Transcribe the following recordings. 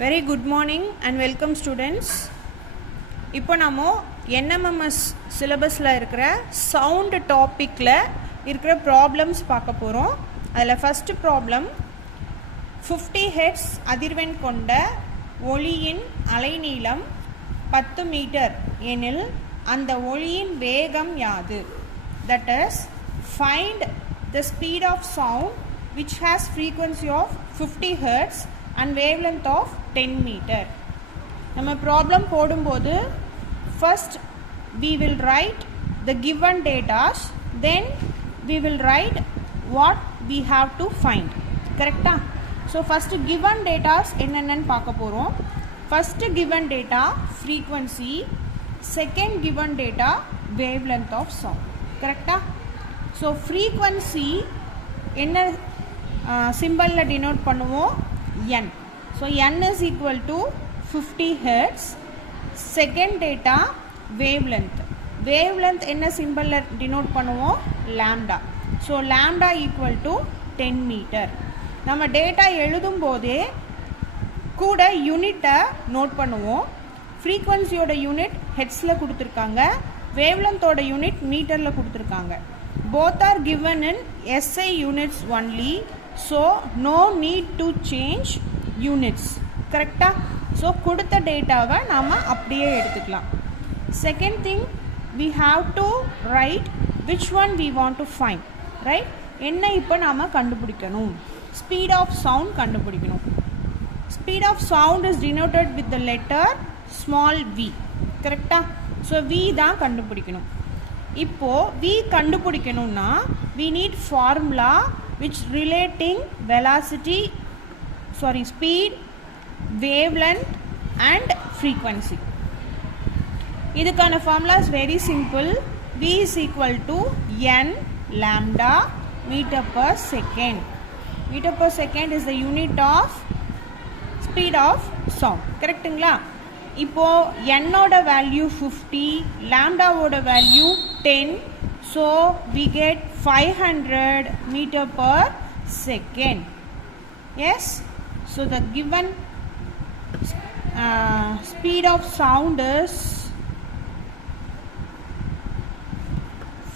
Very good morning and welcome students. இப்போ நாம Nmms syllabus ல இருக்கிற sound topic ல இருக்கிற problems பார்க்க போறோம். அதுல first problem 50 Hz அதிர்வெண் கொண்ட ஒளியின் அலைநீளம் 10 மீட்டர் எனில் அந்த ஒளியின் வேகம் யாது? That is, find the speed of sound which has frequency of 50 Hz and wavelength of 10 meter. நம்ம problem போடும்போது first we will write the given data, then we will write what we have to find. Correct? So first given data என்னென்னன்னு பார்க்க போறோம். First given data frequency, second given data wavelength of sound. Correct? So frequency என்ன symbol ல denote பண்ணுவோம்? N. So N is equal to 50 Hz. Second data wavelength. Wavelength என்ன symbol ல denote பண்ணுவோம்? Lambda. So lambda equal to 10 meter. நம்ம data எழுதும் போதே கூட யூனிட்டை நோட் பண்ணுவோம். ஃப்ரீக்வன்சியோட யூனிட் ஹெட்ஸில் கொடுத்துருக்காங்க, வேவ்லென்த்தோட யூனிட் மீட்டரில் கொடுத்துருக்காங்க. Both are given in SI units only, so no need to change units. Correct? So கொடுத்த டேட்டாவை நாம் அப்படியே எடுத்துக்கலாம். Second thing, we have to write which one we want to find. Right? என்ன இப்போ நாம் கண்டுபிடிக்கணும்? Speed of sound கண்டுபிடிக்கணும். Speed of sound is denoted with the letter small v. Correct? So v தான் கண்டுபிடிக்கணும். இப்போ v கண்டுபிடிக்கணும்னா we need formula which relating velocity, speed, wavelength and frequency. இதுக்கான formula is very simple. V is equal to n lambda meter per second. Meter per second is the unit of speed of sound. கரெக்ட்டுங்களா? இப்போ n ஓட value 50, lambda ஓட value 10, so we get 500 meter per second. Yes, so the given speed of sound is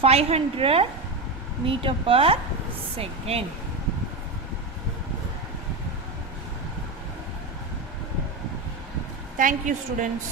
500 meter per second. Thank you, students.